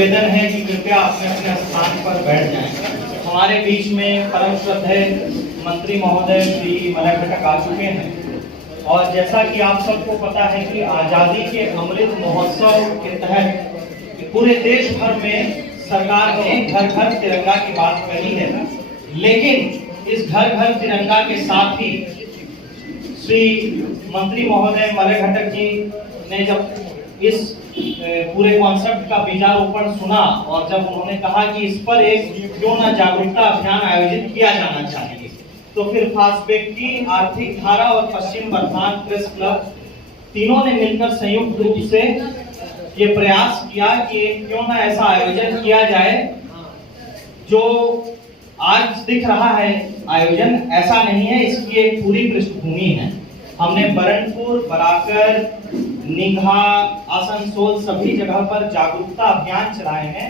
निवेदन है कि कृपया अपने अपने स्थान पर बैठ जाएं। हमारे बीच में परम श्रद्धेय मंत्री महोदय श्री मलय घटक आ चुके हैं और जैसा कि आप सबको पता है कि आजादी के अमृत महोत्सव के तहत पूरे देश भर में सरकार ने घर घर तिरंगा की बात कही है, लेकिन इस घर घर तिरंगा के साथ ही श्री मंत्री महोदय मलय घटक जी ने जब इस पूरे कॉन्सेप्ट का बीजारोपण सुना और जब उन्होंने कहा कि इस पर एक क्यों ना जागरूकता अभियान आयोजित किया जाना चाहिए, तो फिर फास्टबैक की आर्थिक धारा और पश्चिम बर्धमान प्रेस क्लब तीनों ने मिलकर संयुक्त रूप से ये प्रयास किया कि क्यों ना ऐसा आयोजन किया जाए। जो आज दिख रहा है आयोजन ऐसा नहीं है, इसकी एक पूरी पृष्ठभूमि है। हमने बरनपुर, बराकर, निघा, आसनसोल सभी जगह पर जागरूकता अभियान चलाए हैं,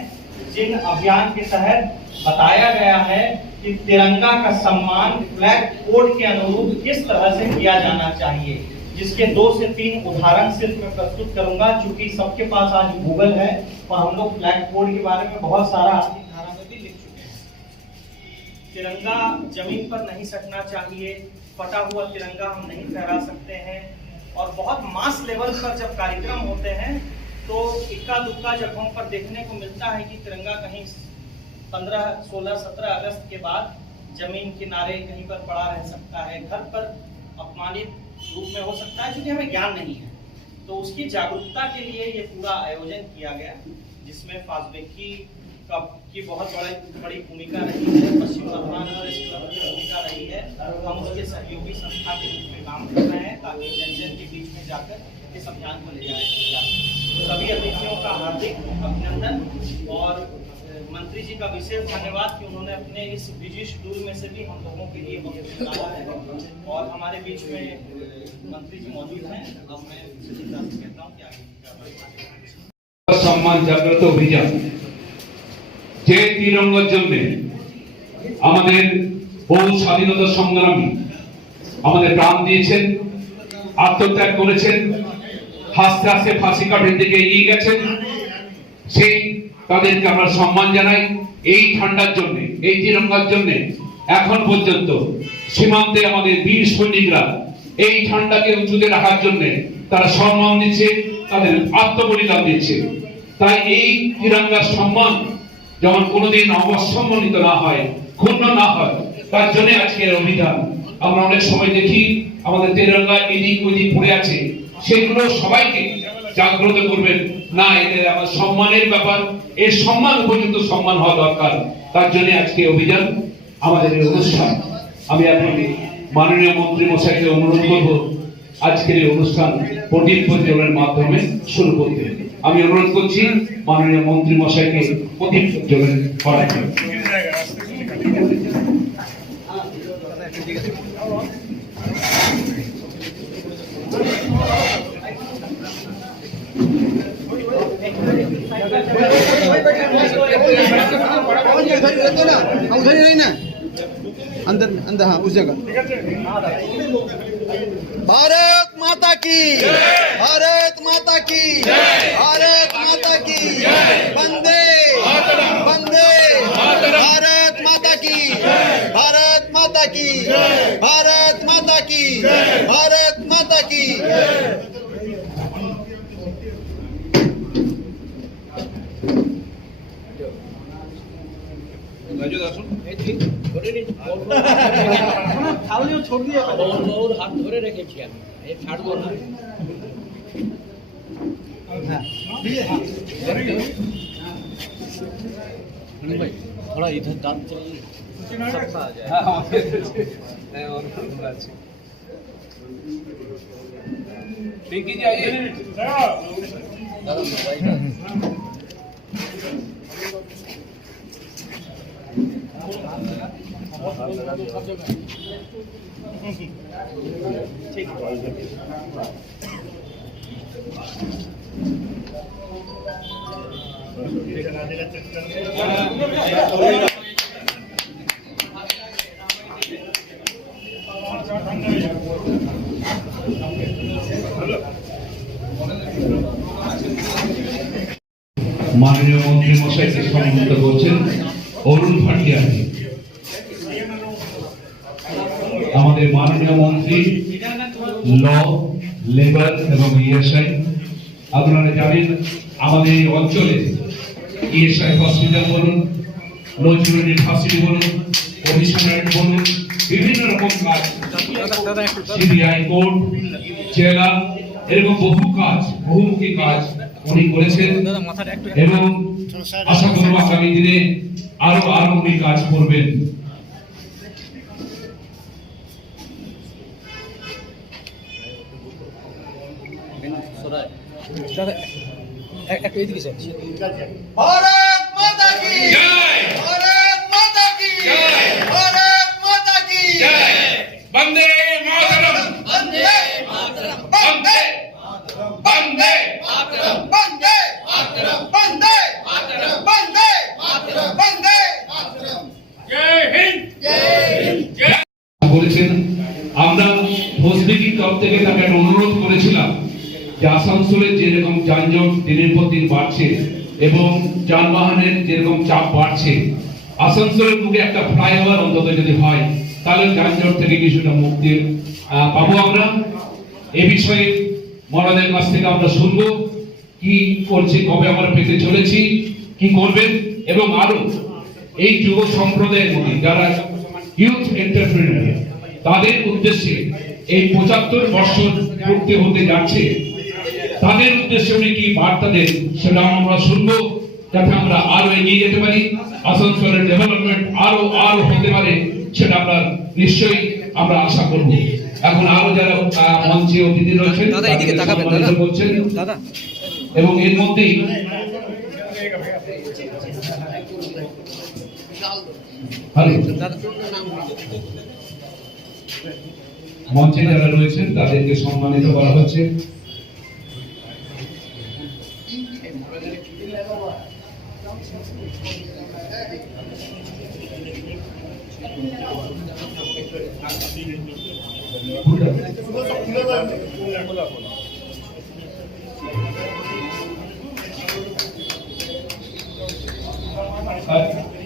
जिन अभियान के तहत बताया गया है कि तिरंगा का सम्मान फ्लैग कोड के अनुरूप किस तरह से किया जाना चाहिए, जिसके 2 से 3 उदाहरण सिर्फ मैं प्रस्तुत करूंगा। चूंकि सबके पास आज गूगल है और हम लोग फ्लैग कोड के बारे में बहुत सारा आर्थिक धारा में भी लिख चुके हैं। तिरंगा जमीन पर नहीं सटना चाहिए, फटा हुआ तिरंगा हम नहीं फहरा सकते हैं, और बहुत मास लेवल पर जब कार्यक्रम होते हैं तो इक्का दुक्का जगहों पर देखने को मिलता है कि तिरंगा कहीं 15, 16, 17 अगस्त के बाद जमीन किनारे कहीं पर पड़ा रह सकता है, घर पर अपमानित रूप में हो सकता है, क्योंकि हमें ज्ञान नहीं है। तो उसकी जागरूकता के लिए ये पूरा आयोजन किया गया, जिसमें फास्टबैकी की बहुत बड़ी भूमिका रही है, पश्चिम बर्धमान प्रेस क्लब की भूमिका रही है। हम उसके सहयोगी संस्था के रूप में काम कर रहे हैं ताकि जन जन के बीच में जाकर इस अभियान को ले जाया जाए। सभी अतिथियों का हार्दिक अभिनंदन और मंत्री जी का विशेष धन्यवाद कि उन्होंने अपने इस बिजी शेड्यूल में से भी हम लोगों के लिए वक्त निकाला है और हमारे बीच में मंत्री जी मौजूद हैं। अब मैं कहता हूँ कि सम्मान जागृत अभियान যে তিরঙ্গার জন্য আমাদের বহু স্বাধীনতা সংগ্রামী আমাদের প্রাণ দিয়েছেন, আত্মত্যাগ করেছেন, হাসতে হাসতে ফাঁসি কাঠের দিকে এগিয়ে গেছেন, সেই তাদেরকে আমরা সম্মান জানাই। এই ঠান্ডার জন্য, এই তিরঙ্গার জন্য এখন পর্যন্ত সীমান্তে আমাদের বীর সৈনিকরা এই ঠান্ডাকে উঁচুতে রাখার জন্য তারা সম্মান দিচ্ছে, তাদের আত্মবলিদান দিচ্ছে। তাই এই তিরঙ্গার সম্মান যেমন কোনোদিন অবসম্মানিত না হয়, ক্ষুণ্ণ না হয়, তার জন্য আজকের অভিযান। আমরা অনেক সময় দেখি আমাদের তিরঙ্গা এদিক ওদিক পড়ে আছে, সেগুলো সবাইকে জাগ্রত করবেন, না এদের আমার সম্মানের ব্যাপার, এর সম্মান উপযুক্ত সম্মান হওয়া দরকার। তার জন্য আজকে অভিযান, আমাদের এই অনুষ্ঠান। আমি এখন মাননীয় মন্ত্রী মশাইকে অনুরোধ করব আজকের এই অনুষ্ঠান প্রদীপ প্রজ্বলনের মাধ্যমে শুরু করতে। আমি অনুরোধ করছি মাননীয় মন্ত্রী মশাইকে প্রদীপ প্রজ্বলন করার জন্য। अंदर अंदर हाँ उस जगह। भारत माता की, भारत माता की, भारत माता की, वंदे वंदे, भारत माता की, भारत माता की, भारत माता की, भारत माता की। छोड़ दिया और हाथ धरे रखे ये छाड़ दो ना। भाई थोड़ा इधर काम चलिए, सबका आ जाए। और पिंकी जी आइए। ठीक माननीय मंत्री মহাশয়কে সম্মানিত করছেন অরুণ ভাটিয়াকে। আমাদের মাননীয় মন্ত্রী ল, লেবার এবং ইএসআই। আপনারা জানেন আমাদের এই অঞ্চলে ইএসআই হসপিটাল বলুন, নজরুল ইউনিভার্সিটি বলুন, কমিশনারেট বলুন, বিভিন্ন রকম কাজ, সিবিআই কোর্ট, জেলা, এরকম বহু কাজ, বহুমুখী কাজ উনি করেছেন এবং আশা করব আগামী দিনে আরো আরো উনি কাজ করবেন। भारत माता की जय! भारत माता की जय! भारत माता की जय! वंदे मातरम! वंदे मातरम वंदे वंदे मातरम वंदे मातरम वंदे मातरम वंदे मातरम वंदे मातरम जय हिंद! जय हिंद जय! বলেছেন আমরা হোসবিকির তরফ থেকে তাকে একটা অনুরোধ করেছিলাম যে আসানসোলে যেরকম যানজট দিনের পর দিন বাড়ছে এবং যানবাহনের যেরকম চাপ বাড়ছে, আসানসোলের মুখে একটা ফ্লাইওভার অন্তত যদি হয় তাহলে যানজট থেকে কিছুটা মুক্তি পাবো আমরা। এ বিষয়ে মহারাজের কাছ থেকে আমরা শুনবো কি করছে, কবে আমরা পেতে চলেছি, কি করবেন এবং আরো এই যুব সম্প্রদায়ের মধ্যে যারা ইউথ এন্টারপ্রেনার তাদের উদ্দেশ্যে এই 75 বছর পূর্তি হতে যাচ্ছে, তাদের উদ্দেশ্যে উনি কি বার্তা দেন সেটা আমরা শুনবো, যাতে আমরা আরো এগিয়ে যেতে পারি, আসানসোলের ডেভেলপমেন্ট আরো আরো হতে পারে সেটা আমরা নিশ্চয়ই আমরা আশা করব। এখন আরো যারা মঞ্চে অতিথি রয়েছেন তাদের বলছেন এবং এর মধ্যেই মঞ্চে যারা রয়েছেন তাদেরকে সম্মানিত করা হচ্ছে।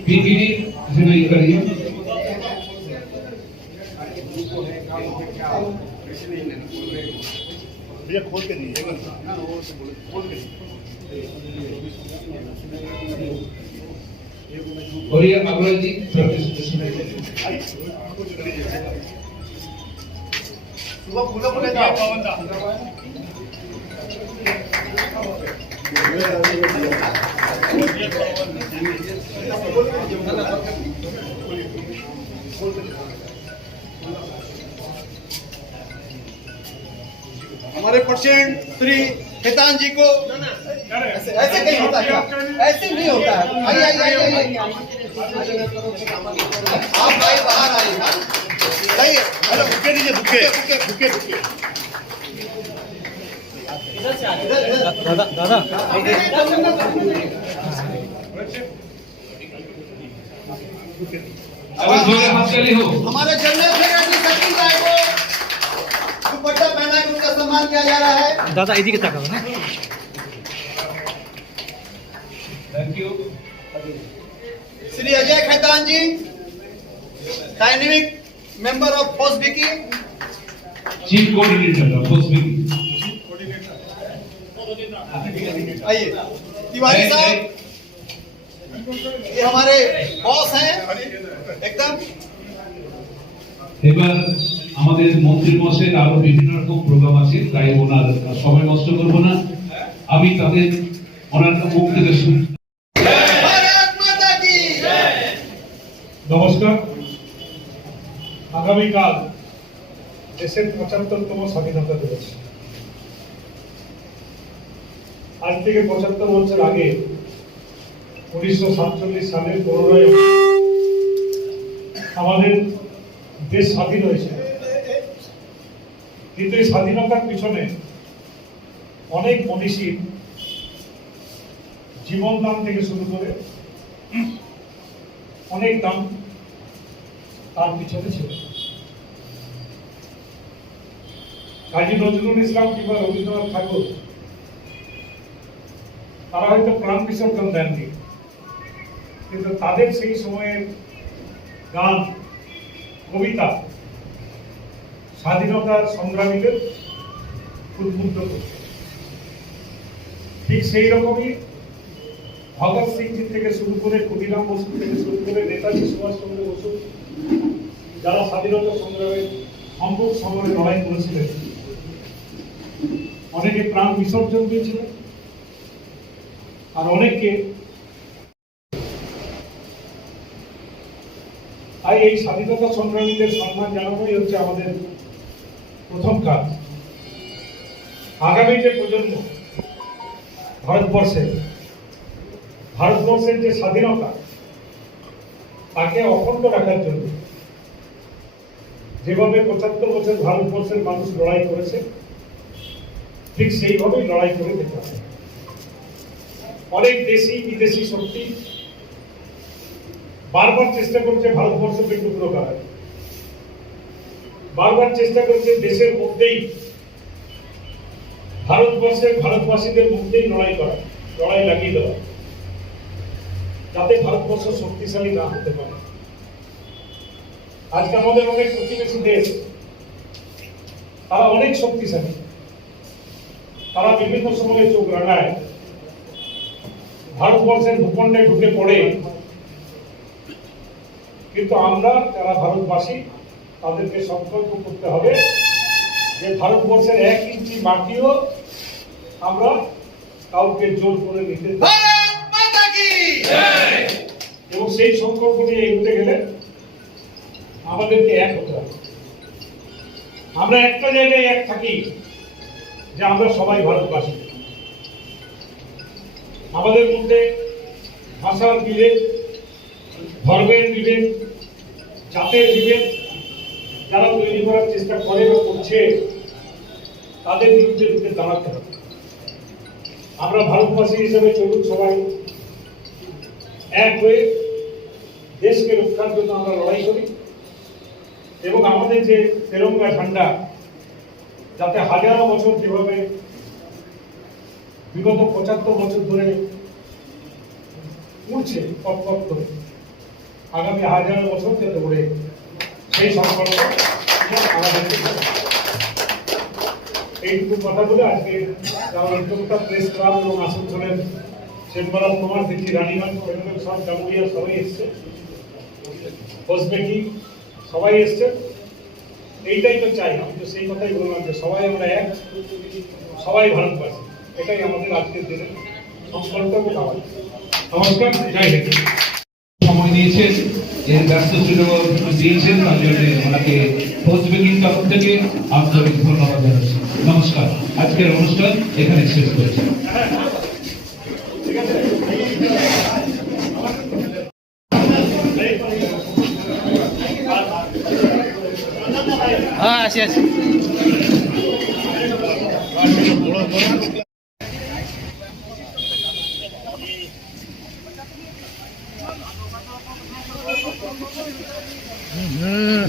पीपीडी जिम्मेदारी करिए। भैया खोल के नहीं खोल के और ये अगला जी सुबह खुला खुलेगा हमारे प्रेसिडेंट श्री खेतान जी को ऐसे नहीं होता है, ऐसे नहीं होता है। आइए आइए आइए आप भाई बाहर आइए। आइए हेलो बुके दीजिए बुके बुके बुके बुके दादा अगर जोरे हाथ चली हो हमारे जनरल सेक्रेटरी सचिन राय को दुपट्टा पहना के उनका सम्मान किया जा रहा है। दादा এদিকে তাকাও না। Thank you. Shri Ajay Khetan ji dynamic member of फोसबिकी। Chief coordinator of hospital. आइए तिवारी साहब, ये हमारे बॉस हैं एकदम। এবার আমাদের মন্ত্রী মশাইয়ের আরো বিভিন্ন রকম প্রোগ্রাম আছে, তাই ওনার সময় নষ্ট করব না, আমি তাদের ওনার মুখ থেকে শুনি। भारत माता की নমস্কার। আগামীকাল দেশের 75তম স্বাধীনতা দিবস। আজ থেকে 75 বছর আগে 1947 সালের 15ই আমাদের দেশ স্বাধীন হয়েছিল। কিন্তু এই স্বাধীনতার পিছনে অনেক মনীষীর জীবন দান থেকে শুরু করে অনেক দাম তার পিছনে ছিল। কাজী নজরুল ইসলাম কিংবা রবীন্দ্রনাথ ঠাকুর তারা হয়তো প্রাণ বিসর্জন দেননি, কিন্তু তাদের সেই সময়ের গান কবিতা স্বাধীনতার সংগ্রামীদের উদ্বুদ্ধ করত। ঠিক সেই রকমই ভগৎ সিংজি থেকে শুরু করে ক্ষুদিরাম বসু থেকে শুরু করে নেতাজি সুভাষচন্দ্র বসু যারা স্বাধীনতা সংগ্রামে সম্মুখ সমরে লড়াই করেছিলেন, অনেকে প্রাণ বিসর্জন দিয়েছিলেন আর অনেককে। তাই এই স্বাধীনতা সংগ্রামীদের সম্মান জানানোই হচ্ছে আমাদের প্রথম কাজ। আগামী যে প্রজন্ম ভারতবর্ষের যে স্বাধীনতা তাকে অখণ্ড রাখার জন্য যেভাবে ৭৫ বছর ভারতবর্ষের মানুষ লড়াই করেছে, ঠিক সেইভাবেই লড়াই করে যেতে হবে। অনেক দেশি বিদেশি শক্তি বারবার চেষ্টা করছে ভারতবর্ষকে টুকরো করার, বারবার চেষ্টা করছে দেশের মধ্যেই ভারতবাসীদের মধ্যেই লড়াই লাগিয়ে দেওয়া, যাতে ভারতবর্ষ শক্তিশালী না হতে পারে। আজকে আমাদের অনেক প্রতিবেশী দেশ, তারা অনেক শক্তিশালী, তারা বিভিন্ন সময়ে চোখ রাঙায়, ভারতবর্ষের ভূখণ্ডে ঢুকে পড়ে, কিন্তু আমরা যারা ভারতবাসী তাদেরকে সংকল্প করতে হবে যে ভারতবর্ষের 1 ইঞ্চি মাটিও আমরা কাউকে জোর করে নিতে দেব না। भारत माता की এবং সেই সংকল্প নিয়ে এগোতে গেলে আমাদেরকে এক হতে হবে। আমরা একটা জায়গায় এক থাকি যে আমরা সবাই ভারতবাসী। আমাদের মধ্যে ভাষার বিভেদ, ধর্মের বিভেদ, জাতের বিভেদ যারা তৈরি করার চেষ্টা করে বা করছে, তাদের বিরুদ্ধে দাঁড়াতে হবে। আমরা ভারতবাসী হিসেবে চলুন সবাই এক হয়ে দেশকে রক্ষার জন্য আমরা লড়াই করি এবং আমাদের যে তেরঙ্গা ঝান্ডা যাতে হাজারো বছর যেভাবে বিগত ৭৫ বছর ধরে উঠছে পথ করে, আগামী হাজারো বছর যাতে ওড়ে, সেই সংকল্প আমাদেরকে এইটুকু কথা বলে আজকে কলকাতা প্রেস ক্লাব এবং আসানসোলের চেম্বার অফ কমার্স দেখি রানীগঞ্জ সব জামুরিয়া সবাই এসছে, হোসবেকি সবাই এসছে। এইটাই তো চাই, আমি তো সেই কথাই বললাম যে সবাই আমরা এক, সবাই ভারতবাসী, এটাই আমাদের আজকের দিনের সংকল্প এবং আওয়াজ। নমস্কার, জয় হিন্দ। সময় দিয়েছেন, এর ব্যস্ত সুযোগ দিয়েছেন, তার জন্য ওনাকে হোসবেকিং তরফ থেকে আন্তরিক ধন্যবাদ জানাচ্ছি। নমস্কার, আজকের অনুষ্ঠান এখানে শেষ করেছি। হ্যাঁ আসি আসি হুম